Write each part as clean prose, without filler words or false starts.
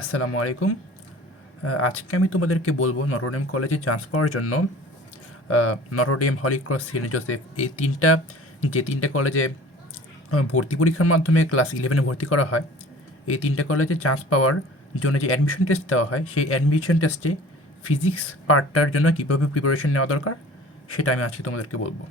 আসসালামু আলাইকুম। আজকে আমি তোমাদেরকে বলবো নটরডেম কলেজে চান্স পাওয়ার জন্য Notre Dame, Holy Cross, Saint Joseph এই তিনটা কলেজে ভর্তি পরীক্ষার মাধ্যমে ক্লাস 11-এ ভর্তি করা হয়। এই তিনটা কলেজে চান্স পাওয়ার জন্য যে অ্যাডমিশন টেস্ট দেওয়া হয়, সেই অ্যাডমিশন টেস্টে ফিজিক্স পার্টটার জন্য কীভাবে প্রিপারেশন নেওয়া দরকার সেটা আমি আজকে তোমাদেরকে বলবো।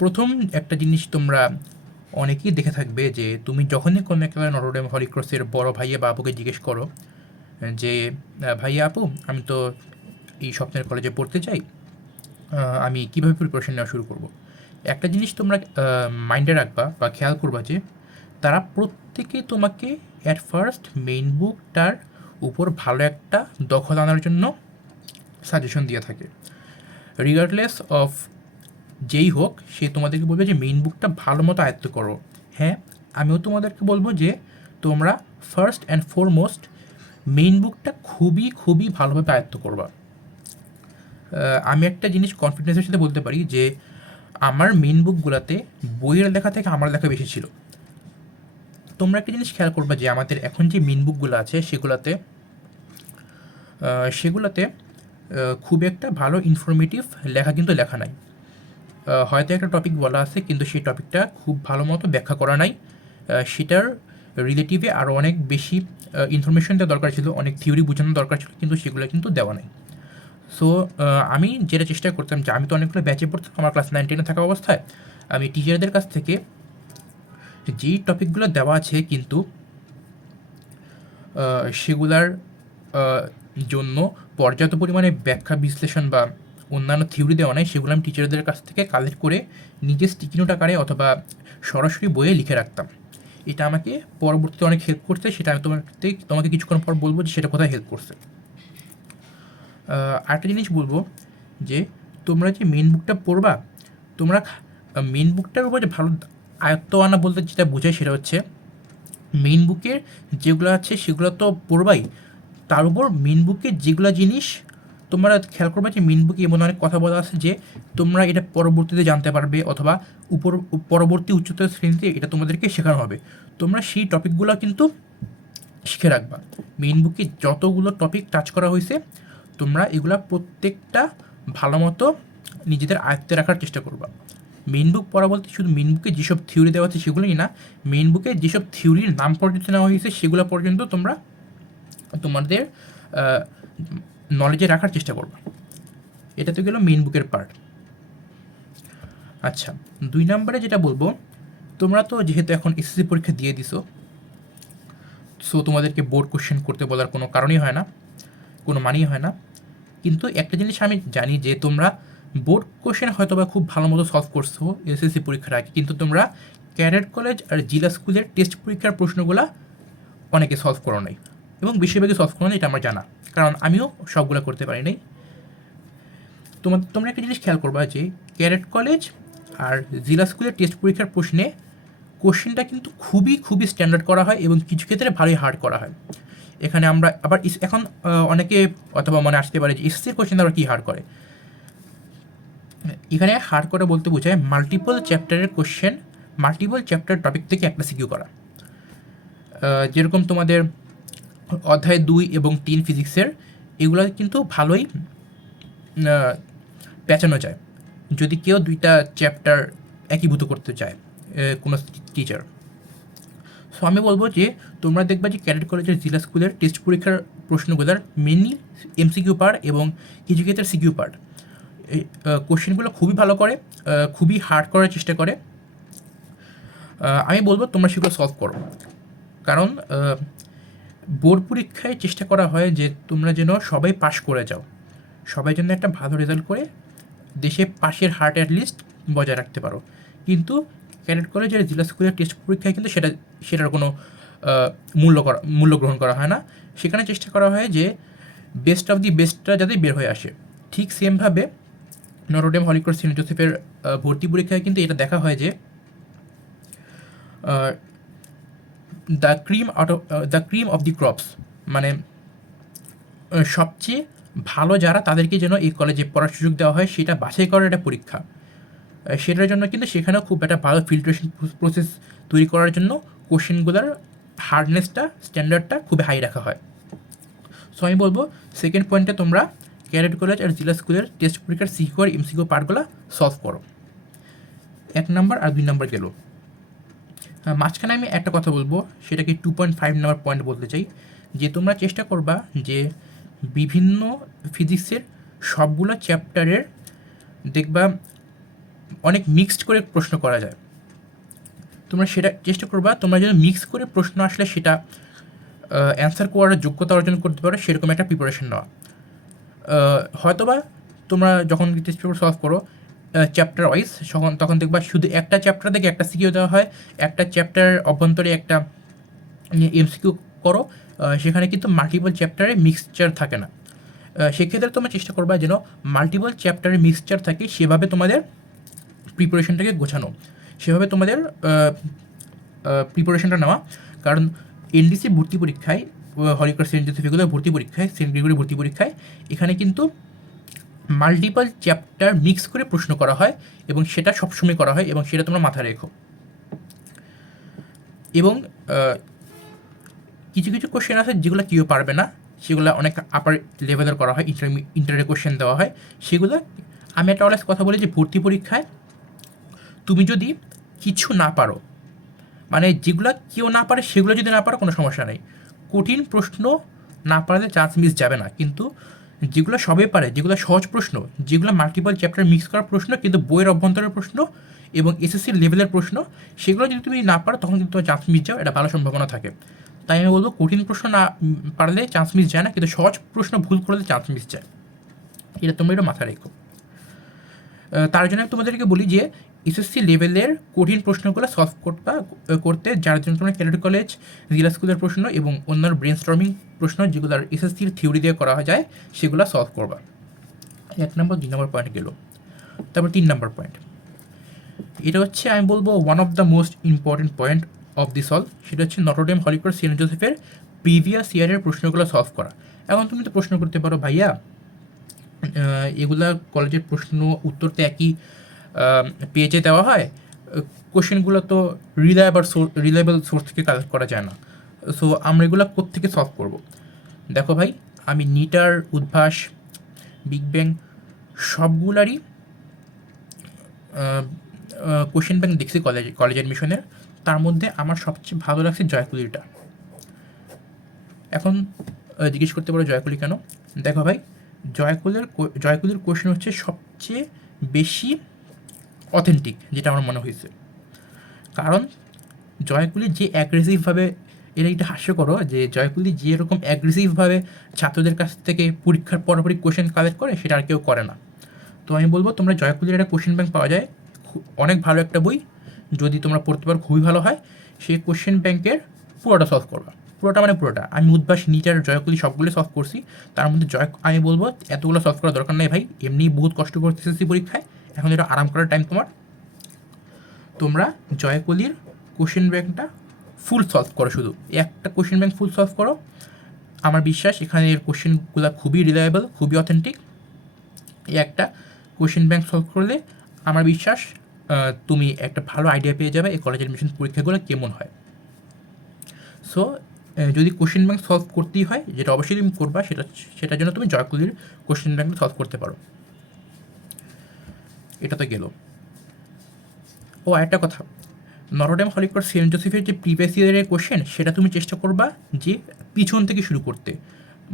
প্রথম একটা জিনিস তোমরা অনেকেই দেখে থাকবে যে তুমি যখনই কোনো একটা নটরডেম হলি ক্রসের বড় ভাইয়া বা আপুকে জিজ্ঞেস করো যে ভাইয়া আপু, আমি তো এই স্বপ্নের কলেজে পড়তে চাই, আমি কীভাবে প্রিপারেশন নেওয়া শুরু করব। একটা জিনিস তোমরা মাইন্ডে রাখবা বা খেয়াল করবা যে তারা প্রত্যেকে তোমাকে অ্যাট ফার্স্ট মেইন বুকটার উপর ভালো একটা দখল আনার জন্য সাজেশন দিয়ে থাকে। রিগার্ডলেস অফ যেই হোক, সে তোমাদেরকে বলবে যে মেইন বুকটা ভালো মতো আয়ত্ত করো। হ্যাঁ, আমিও তোমাদেরকে বলবো যে তোমরা ফার্স্ট অ্যান্ড ফরমোস্ট মেইন বুকটা খুবই খুবই ভালোভাবে আয়ত্ত করবা। আমি একটা জিনিস কনফিডেন্সের সাথে বলতে পারি যে আমার মেইন বুকগুলোতে বইয়ের লেখা থেকে আমার লেখা বেশি ছিল। তোমরা একটা জিনিস খেয়াল করবা যে আমাদের এখন যে মেইন বুকগুলো আছে সেগুলোতে খুব একটা ভালো ইনফরমেটিভ লেখা কিন্তু লেখা নাই। হয়তো একটা টপিক বলা আছে কিন্তু সেই টপিকটা খুব ভালো মতো ব্যাখ্যা করা নাই। সেটার রিলেটিভে আরও অনেক বেশি ইনফরমেশন দেওয়া দরকার ছিল, অনেক থিওরি বোঝানো দরকার ছিল, কিন্তু সেগুলো কিন্তু দেওয়া নাই। সো আমি যেটা চেষ্টা করতাম যে আমি তো অনেকগুলো ব্যাচে পড়তাম আমার ক্লাস 9-10-এ থাকা অবস্থায়, আমি টিচারদের কাছ থেকে যেই টপিকগুলো দেওয়া আছে কিন্তু সেগুলার জন্য পর্যাপ্ত পরিমাণে ব্যাখ্যা বিশ্লেষণ বা অন্যান্য থিওরি দেওয়া নাই, সেগুলো আমি টিচারদের কাছ থেকে কালেক্ট করে নিজের স্টিকি নোট আকারে অথবা সরাসরি বইয়ে লিখে রাখতাম। এটা আমাকে পরবর্তীতে অনেক হেল্প করছে, সেটা আমি তোমাকে কিছুক্ষণ পর বলবো যে সেটা কোথায় হেল্প করছে। আরেকটা জিনিস বলবো যে তোমরা যে মেন বুকটা পড়বা, তোমরা মেন বুকটার উপর যে ভালো আয়ত্ত আনা বলতে যেটা বোঝায় সেটা হচ্ছে মেইন বুকের যেগুলো আছে সেগুলো তো পড়বাই, তার উপর মেইন বুকের যেগুলো জিনিস তোমরা খেয়াল করবে যে মেইন বুকে এমন অনেক কথা বলা আছে যে তোমরা এটা পরবর্তীতে জানতে পারবে অথবা পরবর্তী উচ্চতর শ্রেণীতে এটা তোমাদেরকে শেখানো হবে। তোমরা সেই টপিকগুলো কিন্তু শিখে রাখবা। মেইন বুকে যতগুলো টপিক টাচ করা হয়েছে তোমরা এগুলা প্রত্যেকটা ভালো মতো নিজেদের আয়ত্তে রাখার চেষ্টা করবা। মেইন বুক পড়া বলতে শুধু মেইন বুকে যেসব থিওরি দেওয়া আছে সেগুলোই না, মেইন বুকে যেসব থিওরির নাম পর্যন্ত নেওয়া হয়েছে সেগুলো পর্যন্ত তোমরা তোমাদের নলেজে রাখার চেষ্টা করবা। এটা তো গেল মেইন বুকের পার্ট। আচ্ছা, 2 নম্বরে যেটা বলবো, তোমরা তো যেহেতু এখন এসএসসি পরীক্ষা দিয়ে দিছো, সো তোমাদেরকে বোর্ড কোশ্চেন করতে বলার কোনো কারণই হয় না, কোনো মানেই হয় না। কিন্তু একটা জিনিস আমি জানি যে তোমরা বোর্ড কোশ্চেন হয়তো বা খুব ভালো মতো সলভ করছো এসএসসি পরীক্ষার আগে, কিন্তু তোমরা ক্যাডেট কলেজ আর জিলা স্কুলের টেস্ট পরীক্ষার প্রশ্নগুলো অনেকে সলভ করো নাই, এবং বেশিরভাগই সলভ করো না, এটা আমার জানা, কারণ আমিও সবগুলো করতে পারি নাই। তোমরা একটা জিনিস খেয়াল করবা যে ক্যাডেট কলেজ আর জিলা স্কুলের টেস্ট পরীক্ষার প্রশ্নে কোশ্চেনটা কিন্তু খুবই খুবই স্ট্যান্ডার্ড করা হয় এবং কিছু ক্ষেত্রে ভালোই হার্ড করা হয়। এখানে আমরা আবার এখন অনেকে অথবা মনে আসতে পারে যে এসএসসির কোশ্চেন আবার কী হার্ড করে। এখানে হার্ড করে বলতে বোঝায় মাল্টিপল চ্যাপ্টারের কোশ্চেন, মাল্টিপল চ্যাপ্টার টপিক থেকে একটা সিকিউ করা। যেরকম তোমাদের অধ্যায় 2 এবং 3 ফিজিক্সের, এগুলো কিন্তু ভালোই পেঁচানো যায় যদি কেউ 2টা চ্যাপ্টার একীভূত করতে চায় কোনো টিচার। সো আমি বলবো যে তোমরা দেখবা যে ক্যাডেট কলেজের জিলা স্কুলের টেস্ট পরীক্ষার প্রশ্নগুলোর মেনলি এমসিকিউ পার্ট এবং কিছু ক্ষেত্রে সিকিউ পার্ট, এই কোশ্চেনগুলো খুবই ভালো করে, খুবই হার্ড করার চেষ্টা করে। আমি বলবো তোমরা সেগুলো সলভ করো, কারণ বোর্ড পরীক্ষায় চেষ্টা করা হয় যে তোমরা যেন সবাই পাশ করে যাও, সবাই যেন একটা ভালো রেজাল্ট করে দেশে পাশের হার অ্যাটলিস্ট বজায় রাখতে পারো। কিন্তু ক্যাডেট কলেজের জেলা স্কুলের টেস্ট পরীক্ষায় কিন্তু সেটার কোনো মূল্য গ্রহণ করা হয় না। সেখানে চেষ্টা করা হয় যে বেস্ট অফ দি বেস্টটা যাতে বের হয়ে আসে। ঠিক সেমভাবে নটরডেম, হলি ক্রস, সেন্ট জোসেফের ভর্তি পরীক্ষায় কিন্তু এটা দেখা হয় যে the cream of the crops, মানে সবচেয়ে ভালো যারা তাদেরকে যেন এই কলেজে পড়ার সুযোগ দেওয়া হয় সেটা বাছাই করার একটা পরীক্ষা। সেটার জন্য কিন্তু সেখানেও খুব একটা ভালো ফিল্ট্রেশন প্রসেস তৈরি করার জন্য কোশ্চেনগুলোর হার্ডনেসটা স্ট্যান্ডার্ডটা খুবই হাই রাখা হয়। সো আমি বলবো সেকেন্ড পয়েন্টে তোমরা ক্যাডেট কলেজ আর জিলা স্কুলের টেস্ট পরীক্ষার সিকিউ আর এমসিকিউ পার্টগুলো সলভ করো। 1 নাম্বার আর 2 নাম্বার গেল। মাঝখানে আমি একটা কথা বলবো, সেটাকে 2.5 নাম্বার পয়েন্ট বলতে চাই, যে তোমরা চেষ্টা করবা যে বিভিন্ন ফিজিক্সের সবগুলো চ্যাপ্টারের দেখবা অনেক মিক্সড করে প্রশ্ন করা যায়। তোমরা সেটা চেষ্টা করবা, তোমরা যদি মিক্স করে প্রশ্ন আসলে সেটা অ্যান্সার করার যোগ্যতা অর্জন করতে পারো সেরকম একটা প্রিপারেশন নেওয়া। হয়তোবা তোমরা যখন টেস্ট পেপার সলভ করো চ্যাপ্টার ওয়াইজ, তখন দেখবা শুধু একটা চ্যাপ্টার থেকে একটা সিকিউ দেওয়া হয়, একটা চ্যাপ্টার অভ্যন্তরে একটা এমসিকিউ করো, সেখানে কিন্তু মাল্টিপল চ্যাপ্টারে মিক্সচার থাকে না। সেক্ষেত্রে তোমরা চেষ্টা করবা যেন মাল্টিপল চ্যাপ্টারে মিক্সচার থাকে, সেভাবে তোমাদের প্রিপারেশনটাকে গোছানো, সেভাবে তোমাদের প্রিপারেশনটা নেওয়া। কারণ এলডিসি ভর্তি পরীক্ষায়, হলিক্রস সেন্ট জোসেফিগুলোর ভর্তি পরীক্ষায়, সেন্ট গ্রেগরি ভর্তি পরীক্ষায় এখানে কিন্তু মাল্টিপল চ্যাপ্টার মিক্স করে প্রশ্ন করা হয় এবং সেটা সবসময় করা হয় এবং সেটা তোমরা মাথায় রেখো। এবং কিছু কিছু কোশ্চেন আছে যেগুলো কেউ পারবে না, সেগুলো অনেক আপার লেভেলের করা হয়, ইন্টারে কোশ্চেন দেওয়া হয় সেগুলো। আমি একটা অলওয়েজ কথা বলি যে ভর্তি পরীক্ষায় তুমি যদি কিছু না পারো, মানে যেগুলো কেউ না পারে সেগুলো যদি না পারো কোনো সমস্যা নেই, কঠিন প্রশ্ন না পারলে চান্স মিস যাবে না। কিন্তু যেগুলো সবাই পারে, যেগুলো সহজ প্রশ্ন, যেগুলো মাল্টিপল চ্যাপ্টার মিক্স করা প্রশ্ন কিন্তু বইয়ের অভ্যন্তরের প্রশ্ন এবং এসএসসির লেভেলের প্রশ্ন, সেগুলো যদি তুমি না পারো তখন কিন্তু চান্স মিস যাও, এটা ভালো সম্ভাবনা থাকে। তাই আমি বলবো কঠিন প্রশ্ন না পারলে চান্স মিস যায় না, কিন্তু সহজ প্রশ্ন ভুল করলে চান্স মিস যায়, এটা তোমরা এটা মাথায় রেখো। তার জন্য তোমাদেরকে বলি যে এসএসসি লেভেলের কঠিন প্রশ্নগুলো সলভ করতে যার জন্য তোমরা ক্যাডেট কলেজ, জিলা স্কুলের প্রশ্ন এবং অন্যান্য ব্রেন স্টর্মিং প্রশ্ন যেগুলো এসএসসির থিওরি দিয়ে করা যায় সেগুলো সলভ করবা। 1 নম্বর 2 নম্বর পয়েন্ট গেল। তারপর 3 নম্বর পয়েন্ট, এটা হচ্ছে আমি বলবো one of the most important point of this all, সেটা হচ্ছে নটরডেম হলিক্রস সেন্ট জোসেফের প্রিভিয়াস ইয়ারের প্রশ্নগুলো সলভ করা। এখন তুমি তো প্রশ্ন করতে পারো ভাইয়া এগুলা কলেজের প্রশ্ন উত্তর তো একই পেজে দেওয়া হয়, কোশ্চেনগুলো তো রিলায়েবল সোর্স থেকে কালেক্ট করা যায় না, সো আমরা এগুলো কোত্থেকে সলভ করব? দেখো ভাই, আমি নিটার, উদ্ভাস, বিগ ব্যাং সবগুলারই কোশ্চেন ব্যাংক দেখছি কলেজ অ্যাডমিশনের। তার মধ্যে আমার সবচেয়ে ভালো লাগছে জয়কুলিটা। এখন জিজ্ঞেস করতে পারো জয়কুলি কেন? দেখো ভাই, জয়কুলির কোশ্চেন হচ্ছে সবচেয়ে বেশি অথেন্টিক, যেটা আমার মনে হয়েছে। কারণ জয়কুলি যে অ্যাগ্রেসিভভাবে, এটা একটা হাস্য করো যে জয়কুলি যেরকম অ্যাগ্রেসিভভাবে ছাত্রদের কাছ থেকে পরীক্ষার পরপরই কোশ্চেন কালেক্ট করে সেটা আর কেউ করে না। তো আমি বলবো তোমরা জয়কুলির একটা কোশ্চেন ব্যাংক পাওয়া যায়, অনেক ভালো একটা বই, যদি তোমরা পড়তে পারো খুবই ভালো হয়। সেই কোশ্চেন ব্যাংকের পুরোটা সলভ করবা, পুরোটা মানে পুরোটা। আমি উদ্ভাস, নিটার, জয়কুলি সবগুলো সলভ করছি। তার মধ্যে আমি বলবো এতগুলো সলভ করার দরকার নেই ভাই, এমনি বহুত কষ্ট করতে এসেছি পরীক্ষায়, এখন এটা আরাম করার টাইম তোমার। তোমরা জয়কুলির কোশ্চেন ব্যাংকটা ফুল সলভ করো, শুধু একটা কোশ্চেন ব্যাংক ফুল সলভ করো। আমার বিশ্বাস এখানের কোশ্চেনগুলো খুবই রিলায়েবল, খুবই অথেন্টিক। এই একটা কোশ্চেন ব্যাংক সলভ করলে আমার বিশ্বাস তুমি একটা ভালো আইডিয়া পেয়ে যাবে এই কলেজ অ্যাডমিশন পরীক্ষাগুলো কেমন হয়। সো যদি কোশ্চেন ব্যাংক সলভ করতেই হয়, যেটা অবশ্যই তুমি করবা, সেটার জন্য তুমি জয়কুলির কোশ্চেন ব্যাংক সলভ করতে পারো। এটা তো গেল। ও একটা কথা, নটরডেম হলিক্রস সেন্ট জোসেফের যে প্রিভিয়াস ইয়ারের কোশ্চেন, সেটা তুমি চেষ্টা করবা যে পিছন থেকে শুরু করতে।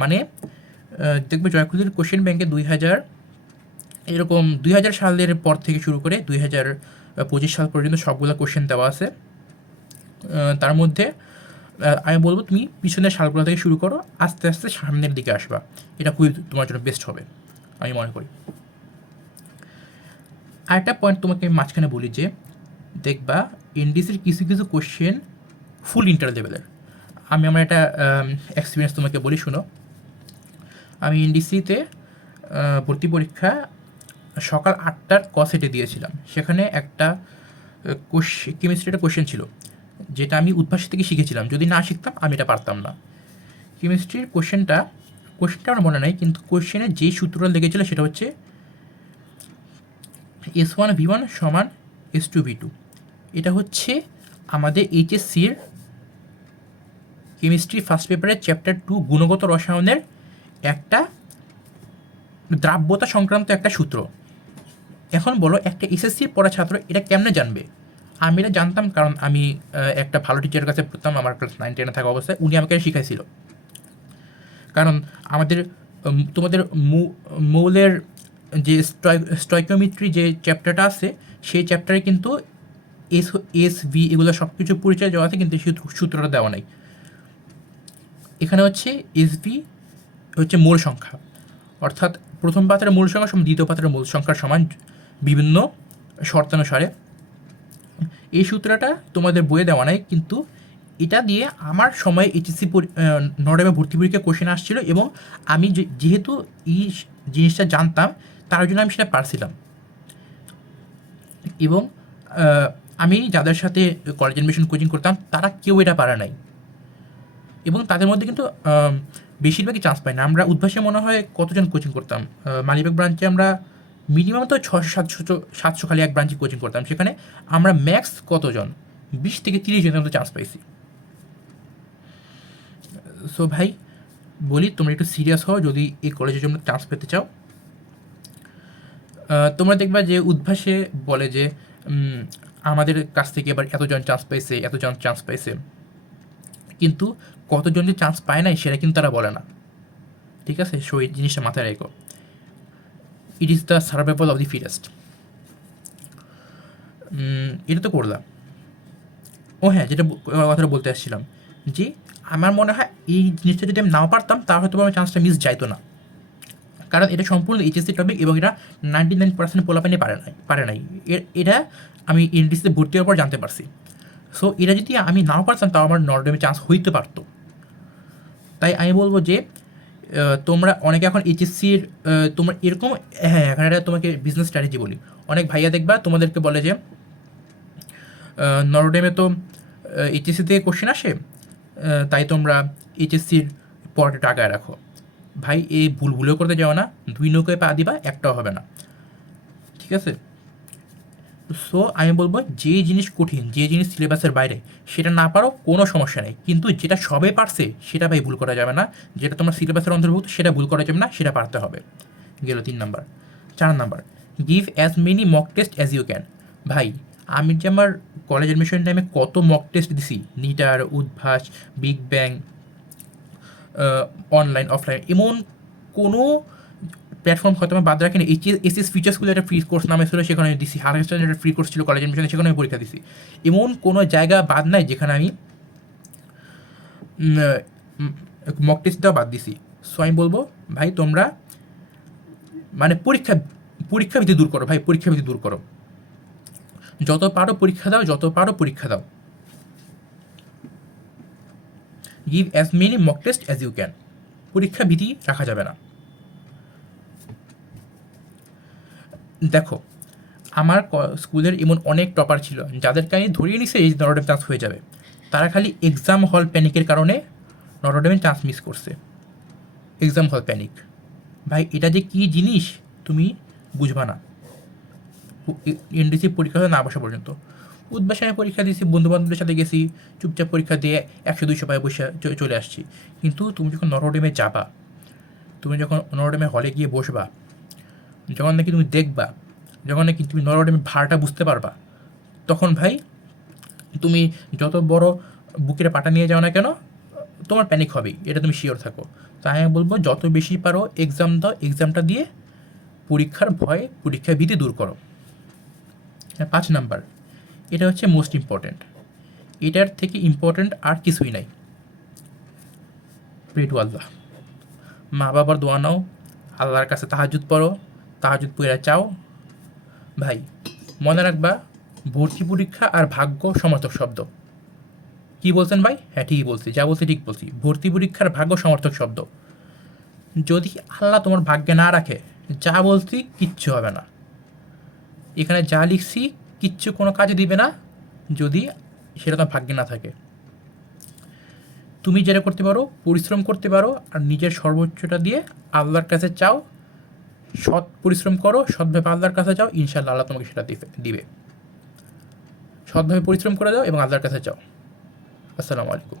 মানে দেখবে জয়কুলির কোশ্চেন ব্যাংকে 2000 সালের পর থেকে শুরু করে 2025 সাল পর্যন্ত সবগুলো কোশ্চেন দেওয়া আছে। তার মধ্যে আমি বলবো তুমি পিছনের সালগুলো থেকে শুরু করো, আস্তে আস্তে সামনের দিকে আসবা, এটা খুবই তোমার জন্য বেস্ট হবে আমি মনে করি। আরেকটা পয়েন্ট তোমাকে আমি মাঝখানে বলি যে দেখবা এনডিসির কিছু কিছু কোশ্চেন ফুল ইন্টার লেভেলের। আমি আমার একটা এক্সপিরিয়েন্স তোমাকে বলি, শুনো। আমি এনডিসিতে ভর্তি পরীক্ষা সকাল 8টার সেটে দিয়েছিলাম। সেখানে একটা কেমিস্ট্রি একটা কোশ্চেন ছিল, যেটা আমি উদ্ভাস থেকে শিখেছিলাম, যদি না শিখতাম আমি এটা পারতাম না। কেমিস্ট্রির কোশ্চেনটা আমার মনে নাই, কিন্তু কোশ্চেনে যে সূত্রটা লেগেছিল সেটা হচ্ছে S1V1 সমান S2V2। এটা হচ্ছে আমাদের এইচএসসির কেমিস্ট্রি ফার্স্ট পেপারের চ্যাপ্টার 2 গুণগত রসায়নের একটা দ্রাব্যতা সংক্রান্ত একটা সূত্র। এখন বলো একটা এসএসসির পড়া ছাত্র এটা কেমনে জানবে? আমি এটা জানতাম কারণ আমি একটা ভালো টিচারের কাছে পড়তাম আমার ক্লাস 9-10 থাকা অবস্থায়, উনি আমাকে শিখাইছিল। কারণ আমাদের তোমাদের মৌলের যে স্টয়কিওমেট্রি যে চ্যাপ্টারটা আছে সেই চ্যাপ্টারে কিন্তু এস ভি এগুলো সব কিছু পরিচয় দেওয়া আছে, কিন্তু সেই সূত্রটা দেওয়া নাই। এখানে হচ্ছে এসভি হচ্ছে মূল সংখ্যা, অর্থাৎ প্রথম পাত্রের মূল সংখ্যা সমান দ্বিতীয় পাত্রের মূল সংখ্যার সমান বিভিন্ন শর্তানুসারে। এই সূত্রটা তোমাদের বইয়ে দেওয়া নাই, কিন্তু এটা দিয়ে আমার সময় এইচএসসি নর্ডেমে ভর্তি পরীক্ষা কোশ্চেন আসছিল, এবং আমি যেহেতু এই জিনিসটা জানতাম তার জন্য আমি সেটা পারছিলাম। এবং আমি যাদের সাথে কলেজ অ্যাডমিশন কোচিং করতাম তারা কেউ এটা পারে নাই, এবং তাদের মধ্যে কিন্তু বেশিরভাগই চান্স পাই না। আমরা উদ্ভাসে মনে হয় কতজন কোচিং করতাম, মালিবাগ ব্রাঞ্চে আমরা মিনিমাম তো 600-700 খালি এক ব্রাঞ্চে কোচিং করতাম, সেখানে আমরা ম্যাক্স কতজন 20 থেকে 30 জনের মতো চান্স পাইছি। সো ভাই বলি, তোমরা একটু সিরিয়াস হও যদি এই কলেজের জন্য চান্স পেতে চাও। তোমরা দেখবা যে উদ্ভাসে বলে যে আমাদের কাছ থেকে এবার এতজন চান্স পাইছে, এতজন চান্স পাইছে, কিন্তু কতজন যে চান্স পায় নাই সেটা কিন্তু তারা বলে না। ঠিক আছে, সো এই জিনিসটা মাথায় রেখো। It is the survival of the fittest. এটা তো করলাম। ও হ্যাঁ, যেটা কথাটা বলতে আসছিলাম যে আমার মনে হয় এই জিনিসটা যদি আমি নাও পারতাম তাহলে হয়তো আমার চান্সটা মিস যাইতো না, কারণ এটা সম্পূর্ণ এইচএসসি টপিক এবং এটা 99% পোলাপানি পারে নাই। এটা আমি এনটিসিতে ভর্তি হওয়ার পর জানতে পারছি। সো এটা যদি আমি নাও পারতাম তাও আমার নর্ডেমে চান্স হইতে পারতো। তাই আমি বলবো যে তোমরা অনেকে এখন এইচএসসির তোমরা এরকম, হ্যাঁ এখন একটা তোমাকে বিজনেস স্ট্র্যাটেজি বলি। অনেক ভাইয়া দেখবা তোমাদেরকে বলে যে নরডেমে তো এইচএসসি থেকে কোশ্চেন আসে, তাই তোমরা এইচএসসির পড়াটা আগায় রাখো। ভাই এই ভুলও করতে যাও না, 2 নৌকায় পা দিবা একটাও হবে না, ঠিক আছে? সো আমি বলবো যে জিনিস কঠিন, যে জিনিস সিলেবাসের বাইরে সেটা না পারো কোনো সমস্যা নেই, কিন্তু যেটা সবাই পারছে সেটা ভাই ভুল করা যাবে না। যেটা তোমার সিলেবাসের অন্তর্ভুক্ত সেটা ভুল করা যাবে না, সেটা পারতে হবে। গেল 3 number. 4 number, give as many mock test as you can. ভাই আমি যে আমার কলেজ অ্যাডমিশন টাইমে কত মক টেস্ট দিছি, NITER, Udvash, Big Bang, online offline, এমন কোনো প্ল্যাটফর্ম হয়তো আমি বাদ রাখিনি। এসএস ফিচার্সগুলো একটা ফ্রি কোর্স নামে ছিল, সেখানে আমি দিছি। হারভেস্টার একটা ফ্রি কোর্স ছিল কলেজ অ্যাডমিশনে, সেখানে আমি পরীক্ষা দিছি। এমন কোনো জায়গা বাদ নাই যেখানে আমি মক টেস্ট দেওয়া বাদ দিছি। সো আমি বলবো ভাই তোমরা মানে পরীক্ষা ভীতি দূর করো ভাই, পরীক্ষা ভীতি দূর করো। যত পারো পরীক্ষা দাও, যত পারো পরীক্ষা দাও। Give as many mock test as you can. পরীক্ষা ভীতি রাখা যাবে না। দেখো আমার স্কুলের এমন অনেক টপার ছিল যাদেরকে আমি ধরিয়ে নিছে এই নটরডেম চান্স হয়ে যাবে, তারা খালি এক্সাম হল প্যানিকের কারণে নটরডেমের চান্স মিস করছে। এক্সাম হল প্যানিক ভাই, এটা যে কী জিনিস তুমি বুঝবা না এনডিসি পরীক্ষা না বসা পর্যন্ত। উদ্বাসে আমি পরীক্ষা দিয়েছি, বন্ধুবান্ধবদের সাথে গেছি, চুপচাপ পরীক্ষা দিয়ে 100-200 পায়ে বসে চলে আসছি। কিন্তু তুমি যখন নটরডেমে যাবা, তুমি যখন নটরডেমে হলে গিয়ে বসবা, যখন নাকি তুমি দেখবা, যখন নাকি তুমি নটরডেমের ভাড়াটা বুঝতে পারবা, তখন ভাই তুমি যত বড় বুকের পাটা নিয়ে যাও না কেন তোমার প্যানিক হবেই, এটা তুমি শিওর থাকো। তাই আমি বলবো যত বেশি পারো এক্সাম দাও, এক্সামটা দিয়ে পরীক্ষার ভয়, পরীক্ষার ভীতি দূর করো। 5 নাম্বার, এটা হচ্ছে মোস্ট ইম্পর্ট্যান্ট, এটার থেকে ইম্পর্ট্যান্ট আর কিছুই নাই। প্রে টু আল্লাহ। মা বাবার দোয়া নাও, আল্লাহর কাছে তাহাজ্জুদ পড়ো, তাহাজ্জুদ পড়া চাও। ভাই মনে রাখবা, ভর্তি পরীক্ষা আর ভাগ্য সমর্থক শব্দ। কি বলছেন ভাই? হ্যাঁ ঠিকই বলছি, যা বলছি ঠিক বলছি। ভর্তি পরীক্ষার ভাগ্য সমর্থক শব্দ। যদি আল্লাহ তোমার ভাগ্যে না রাখে, যা বলছি কিচ্ছু হবে না। এখানে যা লিখছি কিচ্ছু কোনো কাজে দিবে না যদি সেটা তোমার ভাগ্যে না থাকে। তুমি যেটা করতে পারো, পরিশ্রম করতে পারো, আর নিজের সর্বোচ্চটা দিয়ে আল্লাহর কাছে চাও, সৎ পরিশ্রম করো, সৎভাবে আল্লাহর কাছে চাও, ইনশাআল্লাহ আল্লাহ তোমাকে সেটা দিবে। সৎভাবে পরিশ্রম করে দাও এবং আল্লাহর কাছে চাও। আসসালামু আলাইকুম।